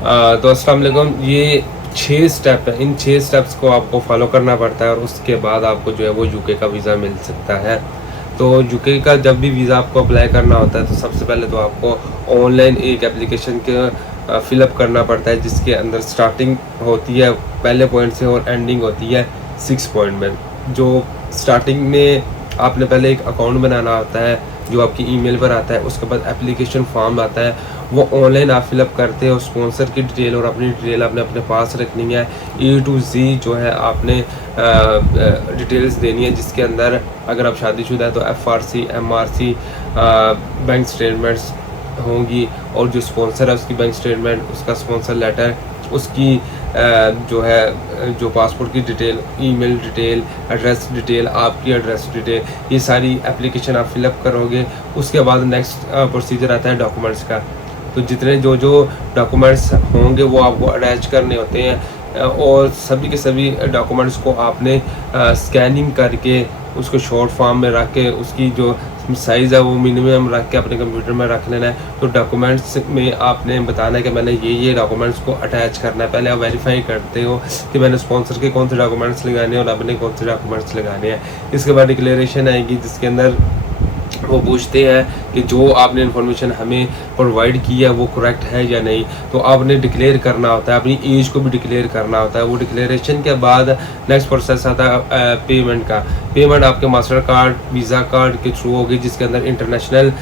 तो अस्सलाम वालेकुम। ये 6 स्टेप है, इन 6 स्टेप्स को आपको फॉलो करना पड़ता है और उसके बाद आपको जो है वो यूके का वीज़ा मिल सकता है। तो यूके का जब भी वीज़ा आपको अप्लाई करना होता है तो सबसे पहले तो आपको ऑनलाइन एक एप्लीकेशन के फ़िलअप करना पड़ता है, जिसके अंदर स्टार्टिंग होती है पहले पॉइंट से और एंडिंग होती है 6 पॉइंट में। जो स्टार्टिंग में आपने पहले एक अकाउंट बनाना होता है जो आपकी ईमेल पर आता है, उसके बाद एप्लीकेशन फॉर्म आता है, वो ऑनलाइन आप फिलअप करते हो। स्पॉन्सर की डिटेल और अपनी डिटेल आपने अपने पास रखनी है। ए टू जी जो है आपने डिटेल्स देनी है, जिसके अंदर अगर आप शादीशुदा है तो FRC MRC बैंक स्टेटमेंट्स होंगी, और जो स्पॉन्सर है उसकी बैंक स्टेटमेंट, उसका स्पॉन्सर लेटर, उसकी जो है जो पासपोर्ट की detail, email detail, address detail, आपकी एड्रेस डिटेल, ये सारी एप्लीकेशन आप फिलअप करोगे। उसके बाद नेक्स्ट प्रोसीजर आता है डॉक्यूमेंट्स का। तो जितने जो डॉक्यूमेंट्स होंगे वो आपको अटैच करने होते हैं, और सभी के सभी डॉक्यूमेंट्स को आपने स्कैनिंग करके उसको शॉर्ट फॉर्म में रख के उसकी जो साइज़ है वो मिनिमम रख के अपने कंप्यूटर में रख लेना है। तो डॉक्यूमेंट्स में आपने बताना है कि मैंने ये डॉक्यूमेंट्स को अटैच करना है। पहले आप वेरीफाई करते हो कि मैंने स्पॉन्सर के कौन से डॉक्यूमेंट्स लगाने हैं और अपने कौन से डॉक्यूमेंट्स लगाने हैं। इसके बाद डिक्लेरेशन आएगी, जिसके अंदर वो पूछते हैं कि जो आपने इन्फॉर्मेशन हमें प्रोवाइड की है वो करेक्ट है या नहीं। तो आपने डिक्लेयर करना होता है, अपनी एज को भी डिक्लेयर करना होता है। वो डिक्लेरेशन के बाद नेक्स्ट प्रोसेस आता है पेमेंट का। पेमेंट आपके मास्टर कार्ड, वीज़ा कार्ड के थ्रू होगी, जिसके अंदर इंटरनेशनल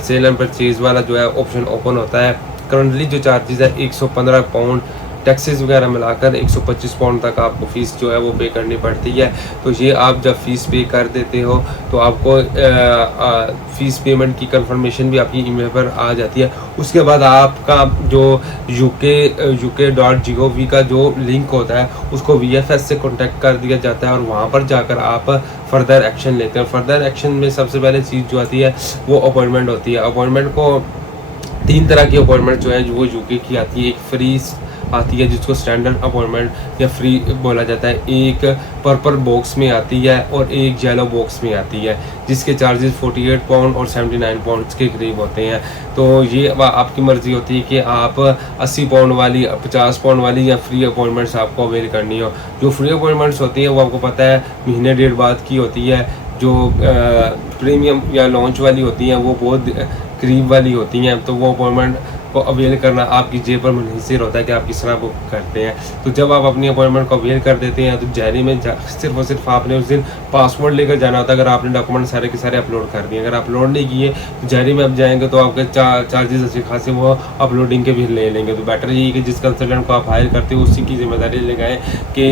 सेल एंड परचेज वाला जो है ऑप्शन ओपन होता है। करंटली जो चार्जेस है 115 पाउंड, टैक्सेस वगैरह मिलाकर 125 पाउंड तक आपको फ़ीस जो है वो पे करनी पड़ती है। तो ये आप जब फ़ीस पे कर देते हो तो आपको फ़ीस पेमेंट की कंफर्मेशन भी आपकी ईमेल पर आ जाती है। उसके बाद आपका जो UK.gov का जो लिंक होता है उसको VFS से कॉन्टेक्ट कर दिया जाता है, और वहाँ पर जाकर आप फर्दर एक्शन लेते हैं। फर्दर एक्शन में सबसे पहले चीज़ जो आती है वो अपॉइंटमेंट होती है। अपॉइंटमेंट को 3 तरह की अपॉइंटमेंट जो है वो यूके की आती है। एक फ्री आती है जिसको स्टैंडर्ड अपॉइंटमेंट या फ्री बोला जाता है, एक पर्पल बॉक्स में आती है और एक येलो बॉक्स में आती है, जिसके चार्जेस 48 पाउंड और 79 पाउंड के करीब होते हैं। तो ये आपकी मर्ज़ी होती है कि आप 80 पाउंड वाली, 50 पाउंड वाली या फ्री अपॉइंटमेंट्स आपको अवेल करनी हो। जो फ्री अपॉइंटमेंट्स होती हैं वो आपको पता है महीने डेढ़ बाद की होती है। जो प्रीमियम या लॉन्च वाली होती हैं वो बहुत करीब वाली होती हैं। तो वो अपॉइंटमेंट को अवेल करना आपकी जेब पर मुनहसर होता है कि आप किस तरह बुक करते हैं। तो जब आप अपनी अपॉइंटमेंट को अवेल कर देते हैं तो जहरी में सिर्फ और सिर्फ आपने उस दिन पासपोर्ट लेकर जाना होता है। अगर आपने डॉक्यूमेंट सारे के सारे अपलोड कर दिए, अगर अपलोड नहीं किए तो जहरी में आप जाएंगे तो आपके चार्जेस अच्छे खासे वो अपलोडिंग के भी ले लेंगे। तो बेटर यही कि जिस कंसल्टेंट को आप हायर करते हो उसी की जिम्मेदारी लगाएं कि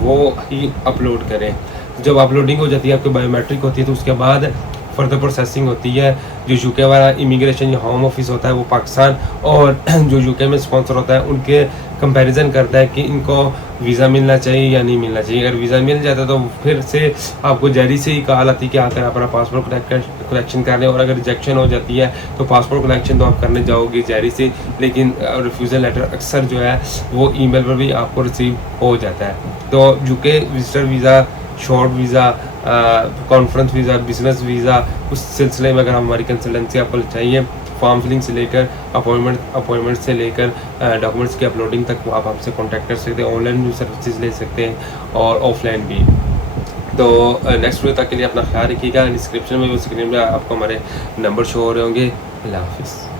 वो ही अपलोड करें। जब अपलोडिंग हो जाती है, आपकी बायोमेट्रिक होती है, तो उसके बाद फर्दर प्रोसेसिंग होती है। जो यूके वाला इमिग्रेशन या होम ऑफिस होता है वो पाकिस्तान और जो यूके में स्पॉन्सर होता है उनके कंपैरिजन करता है कि इनको वीज़ा मिलना चाहिए या नहीं मिलना चाहिए। अगर वीज़ा मिल जाता है तो फिर से आपको जहरी से ही कॉल आती है कि आकर अपना पासपोर्ट कलेक्शन कर लें, और अगर रिजेक्शन हो जाती है तो पासपोर्ट कलेक्शन तो आप करने जाओगे जहरी से, लेकिन रिफ्यूज़ल लेटर अक्सर जो है वो ईमेल पर भी आपको रिसीव हो जाता है। तो UK visitor visa, short visa, conference visa, business visa, उस सिलसिले में अगर हमारी कंसल्टेंसी आपको चाहिए, फॉर्म फिलिंग से लेकर अपॉइंटमेंट से लेकर डॉक्यूमेंट्स की अपलोडिंग तक वो आप हमसे कांटेक्ट कर सकते हैं। ऑनलाइन भी सर्विसेज ले सकते हैं और ऑफलाइन भी। तो नेक्स्ट वीडियो तक के लिए अपना ख्याल रखिएगा। डिस्क्रिप्शन में, स्क्रीन में आपको हमारे नंबर शो हो रहे होंगे। अल्लाह हाफिज़।